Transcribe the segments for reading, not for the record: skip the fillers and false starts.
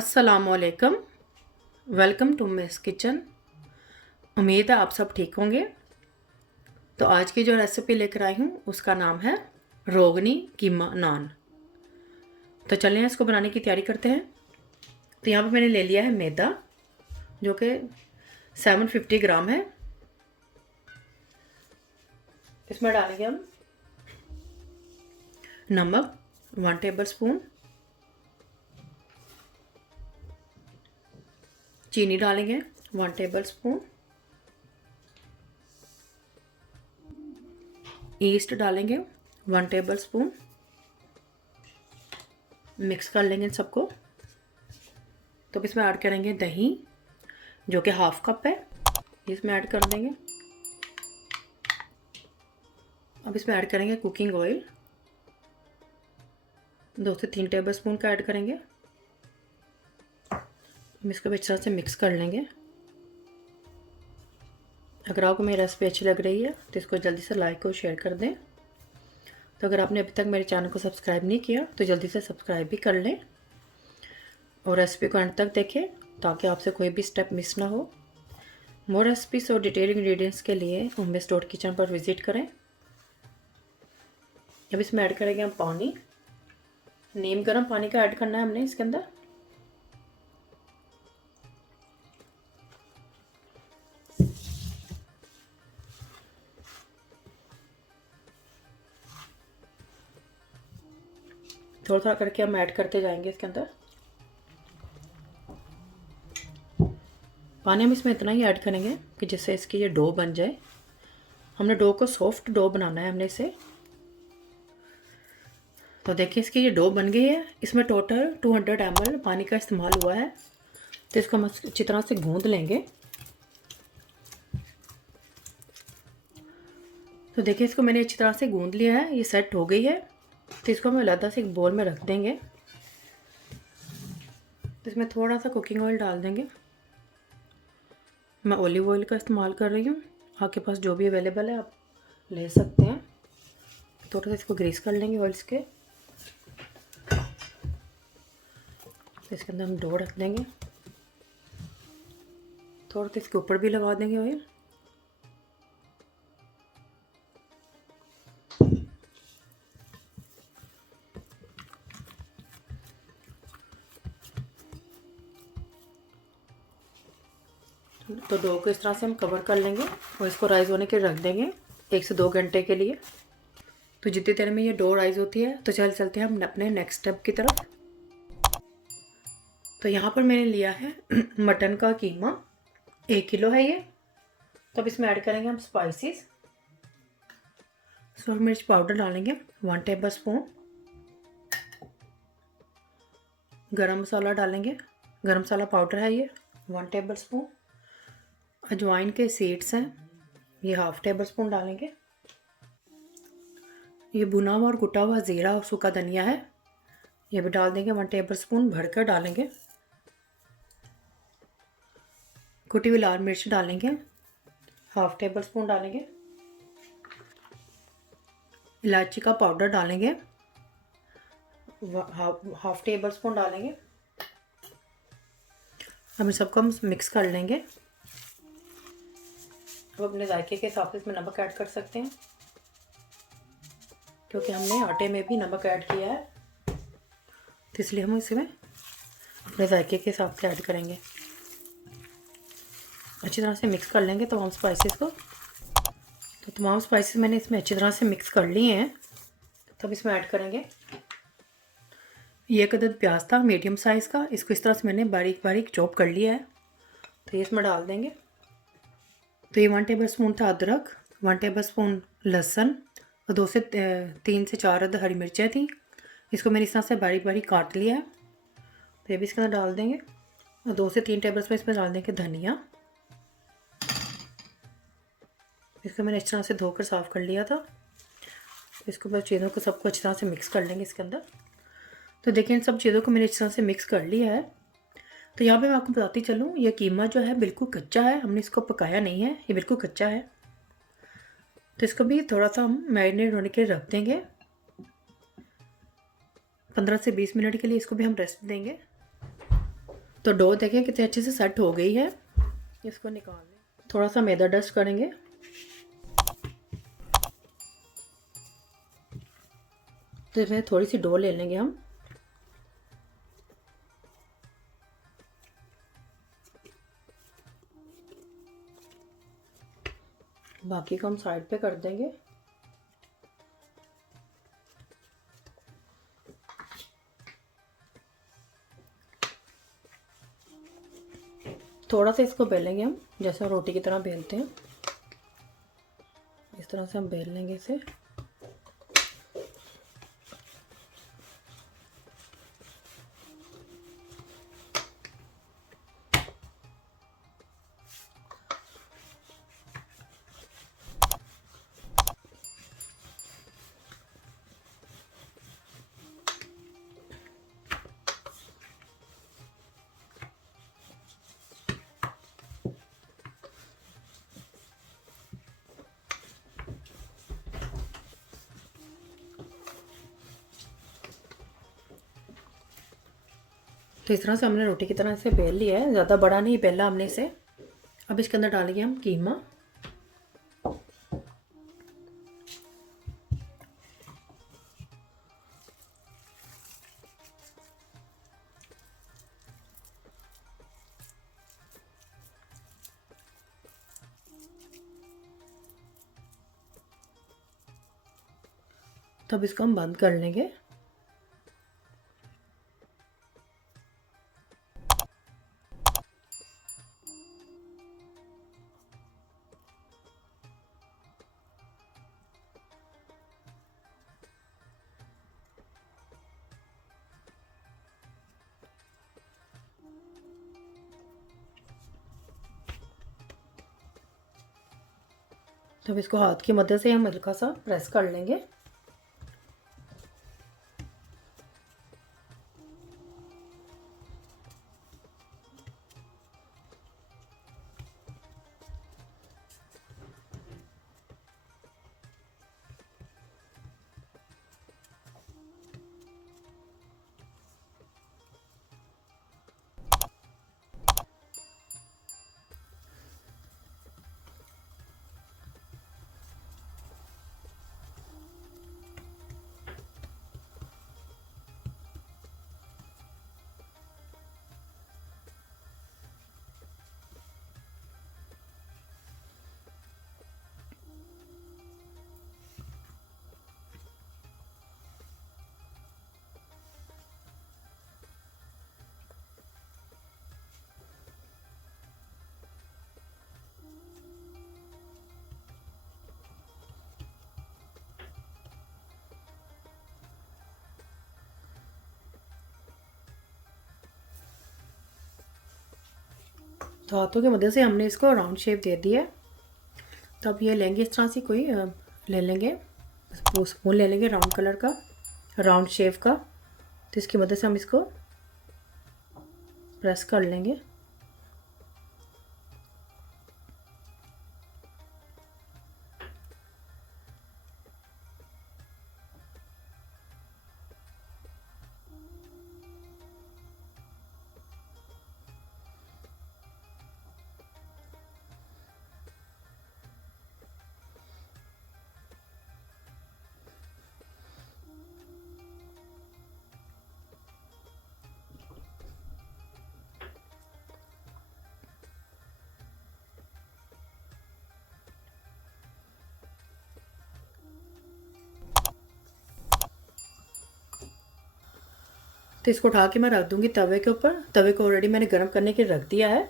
अस्सलामुअलैकुम। Welcome to Miss Kitchen. उम्मीद है आप सब ठीक होंगे। तो आज की जो रेसिपी लेकर आई हूँ उसका नाम है रोगनी कीमा नान। तो चलें इसको बनाने की तैयारी करते हैं। तो यहाँ पे मैंने ले लिया है मैदा जो कि 750 ग्राम है। इसमें डालेंगे हम नमक 1 टेबल स्पून, चीनी डालेंगे 1 टेबल स्पून, ईस्ट डालेंगे 1 टेबल स्पून। मिक्स कर लेंगे इन सबको। तो अब इसमें ऐड करेंगे दही जो कि हाफ कप है, इसमें ऐड कर देंगे। अब इसमें ऐड करेंगे कुकिंग ऑयल 2 से 3 टेबल स्पून का ऐड करेंगे। हम इसको अच्छी तरह से मिक्स कर लेंगे। अगर आपको मेरी रेसिपी अच्छी लग रही है तो इसको जल्दी से लाइक और शेयर कर दें। तो अगर आपने अभी तक मेरे चैनल को सब्सक्राइब नहीं किया तो जल्दी से सब्सक्राइब भी कर लें और रेसिपी को अंत तक देखें ताकि आपसे कोई भी स्टेप मिस ना हो। मोर रेसिपीज और डिटेल इंग्रेडिएंट्स के लिए उम्मीद डॉट किचन पर विजिट करें। अब इसमें ऐड करेंगे हम पानी। नीम गर्म पानी का ऐड करना है हमने इसके अंदर। थोड़ा थोड़ा करके हम ऐड करते जाएंगे इसके अंदर। पानी हम इसमें इतना ही ऐड करेंगे कि जिससे इसकी ये डो बन जाए। हमने डो को सॉफ्ट डो बनाना है हमने इसे। तो देखिए इसकी ये डो बन गई है। इसमें टोटल 200 ml पानी का इस्तेमाल हुआ है। तो इसको हम अच्छी तरह से गूंद लेंगे। तो देखिए इसको मैंने अच्छी तरह से गूंद लिया है, ये सेट हो गई है। तो इसको हम अलग से एक बोल में रख देंगे। तो इसमें थोड़ा सा कुकिंग ऑयल डाल देंगे। मैं ऑलिव ऑयल का इस्तेमाल कर रही हूँ, आपके पास जो भी अवेलेबल है आप ले सकते हैं। थोड़ा सा इसको ग्रीस कर लेंगे ऑयल्स के। तो इसके अंदर हम डो रख देंगे। थोड़ा सा इसके ऊपर भी लगा देंगे ऑयल। तो डो को इस तरह से हम कवर कर लेंगे और इसको राइज़ होने के रख देंगे 1 से 2 घंटे के लिए। तो जितनी देर में ये डो राइज़ होती है तो चलते हैं हम अपने नेक्स्ट स्टेप की तरफ। तो यहाँ पर मैंने लिया है मटन का कीमा, 1 किलो है ये। तो अब इसमें ऐड करेंगे हम स्पाइसेस। सूरज मिर्च पाउडर डालेंगे 1 टेबल स्पून। गरम मसाला डालेंगे, गरम मसाला पाउडर है ये 1 टेबल स्पून। अजवाइन के सीड्स हैं ये हाफ टेबल स्पून डालेंगे। ये भुना हुआ और कुटा हुआ ज़ीरा और सूखा धनिया है, ये भी डाल देंगे 1 टेबल स्पून भरकर डालेंगे। कुटी हुई लाल मिर्च डालेंगे हाफ टेबल स्पून डालेंगे। इलायची का पाउडर डालेंगे हाफ टेबल स्पून डालेंगे। अब इन सबको हम मिक्स कर लेंगे। अब अपने जायके के हिसाब से इसमें नमक ऐड कर सकते हैं क्योंकि हमने आटे में भी नमक ऐड किया है, तो इसलिए हम इसमें अपने जायके के हिसाब से ऐड करेंगे। अच्छी तरह से मिक्स कर लेंगे तमाम स्पाइसेस को। तो तमाम स्पाइसेस मैंने इसमें अच्छी तरह से मिक्स कर लिए हैं। तो अब इसमें ऐड करेंगे ये एक अदद प्याज था मीडियम साइज़ का, इसको इस तरह से मैंने बारीक बारीक चॉप कर लिया है। तो ये इसमें डाल देंगे। तो ये 1 टेबल स्पून था अदरक, 1 टेबल स्पून लहसुन और 2 से 3 से 4 अदद हरी मिर्चें थी, इसको मैंने इस तरह से बारीक बारीक काट लिया है। तो ये भी इसके अंदर डाल देंगे और 2 से 3 टेबल स्पून इसमें डाल देंगे धनिया। इसको मैंने अच्छी तरह से धोकर साफ़ कर लिया था। इसको बस चीज़ों को सबको अच्छी तरह से मिक्स कर लेंगे इसके अंदर। तो देखिए इन सब चीज़ों को मैंने अच्छी तरह से मिक्स कर लिया है। तो यहाँ पे मैं आपको बताती चलूँ, ये कीमा जो है बिल्कुल कच्चा है, हमने इसको पकाया नहीं है, ये बिल्कुल कच्चा है। तो इसको भी थोड़ा सा हम मैरिनेट होने के लिए रख देंगे। 15 से 20 मिनट के लिए इसको भी हम रेस्ट देंगे। तो डो देखें कितने अच्छे से सेट हो गई है। इसको निकाल लें। थोड़ा सा मैदा डस्ट करेंगे। तो इसमें थोड़ी सी डो ले लेंगे हम। बाकी को हम साइड पे कर देंगे। थोड़ा सा इसको बेलेंगे हम, जैसे रोटी की तरह बेलते हैं, इस तरह से हम बेल लेंगे इसे। तो इस तरह से हमने रोटी की तरह इसे बेल लिया है, ज़्यादा बड़ा नहीं बेला हमने इसे। अब इसके अंदर डालेंगे हम कीमा। तो अब इसको हम बंद कर लेंगे। तो अब इसको हाथ की मदद से हम हल्का सा प्रेस कर लेंगे। तो हाथों की मदद से हमने इसको राउंड शेप दे दिया। तो अब ये लेंगे इस तरह से कोई ले लेंगे, वो स्पून ले लेंगे राउंड कलर का, राउंड शेप का। तो इसकी मदद से हम इसको प्रेस कर लेंगे। तो इसको उठा के मैं रख दूंगी तवे के ऊपर। तवे को ऑलरेडी मैंने गर्म करने के लिए रख दिया है।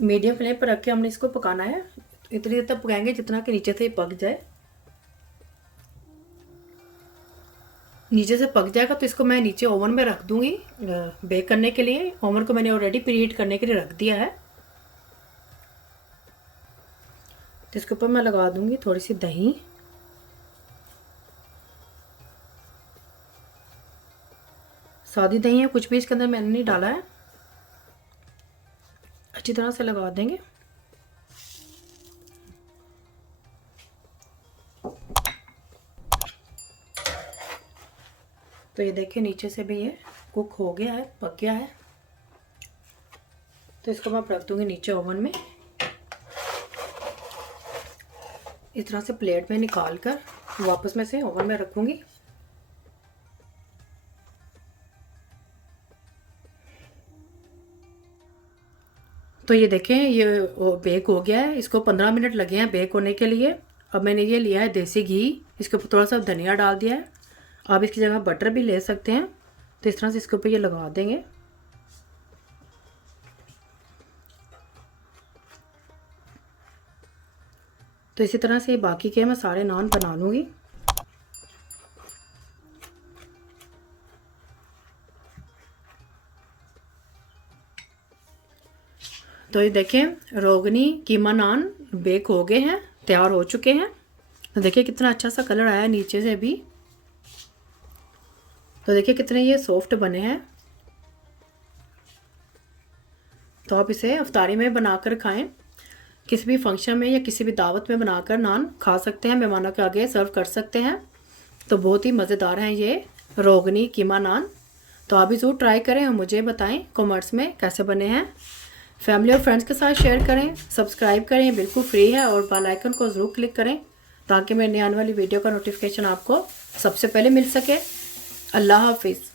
मीडियम फ्लेम पर रख के हमने इसको पकाना है। इतनी देर तक पकाएंगे जितना कि नीचे से पक जाए। नीचे से पक जाएगा तो इसको मैं नीचे ओवन में रख दूंगी बेक करने के लिए। ओवन को मैंने ऑलरेडी प्रीहीट करने के लिए रख दिया है। तो इसके ऊपर मैं लगा दूंगी थोड़ी सी दही। सादी दही है, कुछ भी इसके अंदर मैंने नहीं डाला है। अच्छी तरह से लगा देंगे। तो ये देखिए नीचे से भी ये कुक हो गया है, पक गया है। तो इसको मैं रख दूँगी नीचे ओवन में। इस तरह से प्लेट में निकाल कर वापस मैं से ओवन में रखूँगी। तो ये देखें ये बेक हो गया है। इसको 15 मिनट लगे हैं बेक होने के लिए। अब मैंने ये लिया है देसी घी, इसके ऊपर थोड़ा सा धनिया डाल दिया है। आप इसकी जगह बटर भी ले सकते हैं। तो इस तरह से इसके ऊपर ये लगा देंगे। तो इसी तरह से बाकी के मैं सारे नान बना लूँगी। तो ये देखें रोगनी कीमा नान बेक हो गए हैं, तैयार हो चुके हैं। तो देखिए कितना अच्छा सा कलर आया है नीचे से भी। तो देखिए कितने ये सॉफ्ट बने हैं। तो आप इसे अफ्तारी में बनाकर खाएं, किसी भी फंक्शन में या किसी भी दावत में बनाकर नान खा सकते हैं, मेहमानों के आगे सर्व कर सकते हैं। तो बहुत ही मज़ेदार हैं ये रोगनी कीमा नान। तो आप भी ज़रूर ट्राई करें और मुझे बताएं कमेंट्स में कैसे बने हैं। फैमिली और फ्रेंड्स के साथ शेयर करें, सब्सक्राइब करें, बिल्कुल फ्री है। और बेल आइकन को ज़रूर क्लिक करें ताकि मेरे आने वाली वीडियो का नोटिफिकेशन आपको सबसे पहले मिल सके। अल्लाह हाफिज़।